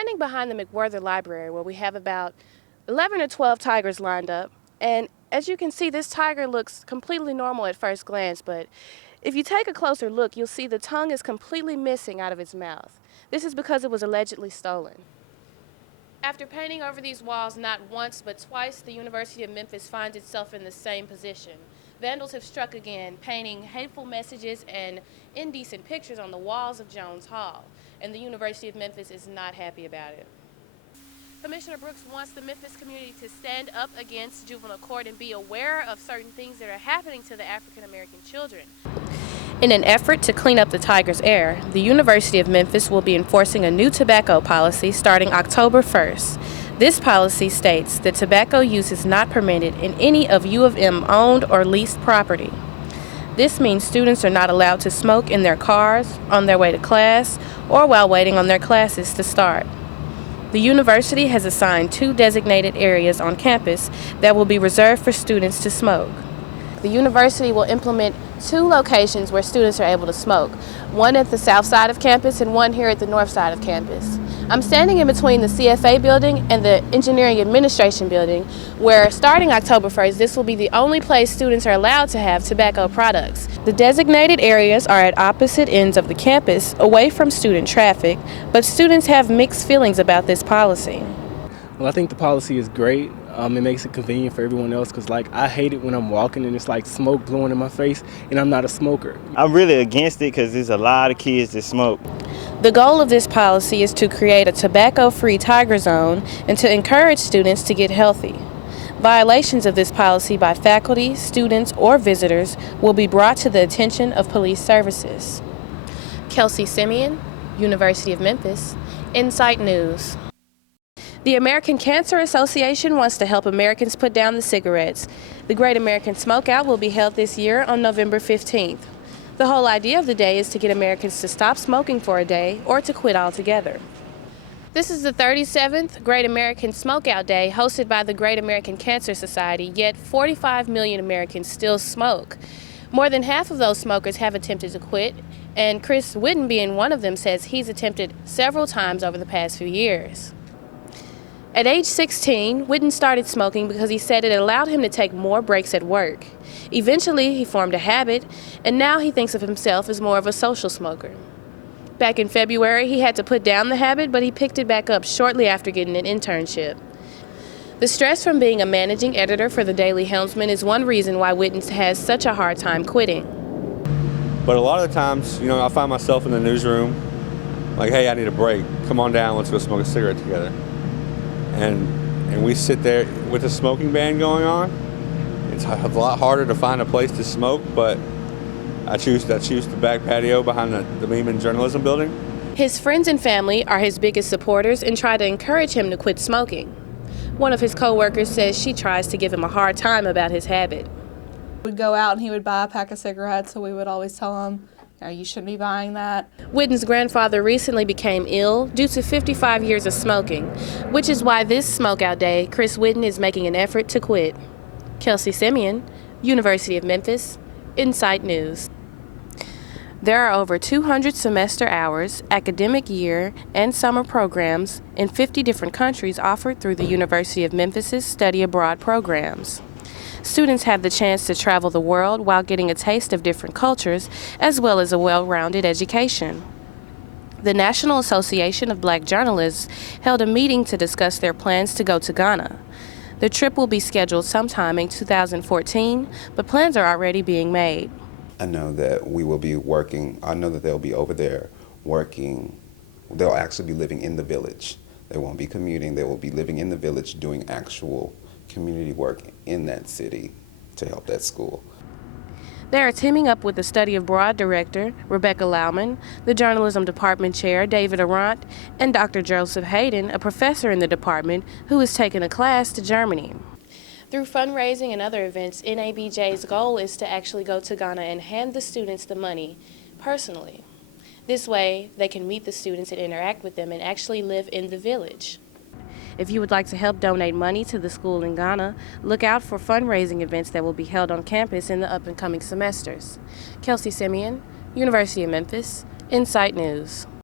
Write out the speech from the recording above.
standing behind the McWhirter Library where we have about 11 or 12 tigers lined up, and as you can see, this tiger looks completely normal at first glance, but if you take a closer look, you'll see the tongue is completely missing out of its mouth. This is because it was allegedly stolen. After painting over these walls not once but twice, the University of Memphis finds itself in the same position. Vandals have struck again, painting hateful messages and indecent pictures on the walls of Jones Hall, and the University of Memphis is not happy about it. Commissioner Brooks wants the Memphis community to stand up against juvenile court and be aware of certain things that are happening to the African American children. In an effort to clean up the Tigers' air, the University of Memphis will be enforcing a new tobacco policy starting October 1st. This policy states that tobacco use is not permitted in any of U of M owned or leased property. This means students are not allowed to smoke in their cars, on their way to class, or while waiting on their classes to start. The university has assigned 2 designated areas on campus that will be reserved for students to smoke. The university will implement 2 locations where students are able to smoke, one at the south side of campus and one here at the north side of campus. I'm standing in between the CFA building and the Engineering Administration building, where starting October 1st, this will be the only place students are allowed to have tobacco products. The designated areas are at opposite ends of the campus, away from student traffic, but students have mixed feelings about this policy. Well, I think the policy is great. It makes it convenient for everyone else because, I hate it when I'm walking and it's like smoke blowing in my face and I'm not a smoker. I'm really against it because there's a lot of kids that smoke. The goal of this policy is to create a tobacco-free Tiger Zone and to encourage students to get healthy. Violations of this policy by faculty, students, or visitors will be brought to the attention of police services. Kelsey Semien, University of Memphis, Insight News. The American Cancer Association wants to help Americans put down the cigarettes. The Great American Smokeout will be held this year on November 15th. The whole idea of the day is to get Americans to stop smoking for a day or to quit altogether. This is the 37th Great American Smokeout Day hosted by the Great American Cancer Society, yet 45 million Americans still smoke. More than half of those smokers have attempted to quit, and Chris Whitten, being one of them, says he's attempted several times over the past few years. At age 16, Whitten started smoking because he said it allowed him to take more breaks at work. Eventually, he formed a habit, and now he thinks of himself as more of a social smoker. Back in February, he had to put down the habit, but he picked it back up shortly after getting an internship. The stress from being a managing editor for the Daily Helmsman is one reason why Whitten has such a hard time quitting. But a lot of the times, I find myself in the newsroom, like, hey, I need a break. Come on down, let's go smoke a cigarette together. And we sit there with the smoking ban going on. It's a lot harder to find a place to smoke, but I choose the back patio behind the Lehman Journalism building. His friends and family are his biggest supporters and try to encourage him to quit smoking. One of his co-workers says she tries to give him a hard time about his habit. We'd go out and he would buy a pack of cigarettes, so we would always tell him, you shouldn't be buying that. Whitten's grandfather recently became ill due to 55 years of smoking, which is why this Smokeout Day, Chris Whitten is making an effort to quit. Kelsey Semien, University of Memphis, Insight News. There are over 200 semester hours, academic year, and summer programs in 50 different countries offered through the University of Memphis's study abroad programs. Students have the chance to travel the world while getting a taste of different cultures, as well as a well-rounded education. The National Association of Black Journalists held a meeting to discuss their plans to go to Ghana. The trip will be scheduled sometime in 2014, but plans are already being made. I know that we will be working, I know that they'll be over there working, they'll actually be living in the village. They won't be commuting, they will be living in the village doing actual community work in that city to help that school. They are teaming up with the Study Abroad Director, Rebecca Lauman, the Journalism Department Chair, David Arant, and Dr. Joseph Hayden, a professor in the department who has taken a class to Germany. Through fundraising and other events, NABJ's goal is to actually go to Ghana and hand the students the money personally. This way, they can meet the students and interact with them and actually live in the village. If you would like to help donate money to the school in Ghana, look out for fundraising events that will be held on campus in the up-and-coming semesters. Kelsey Semien, University of Memphis, Insight News.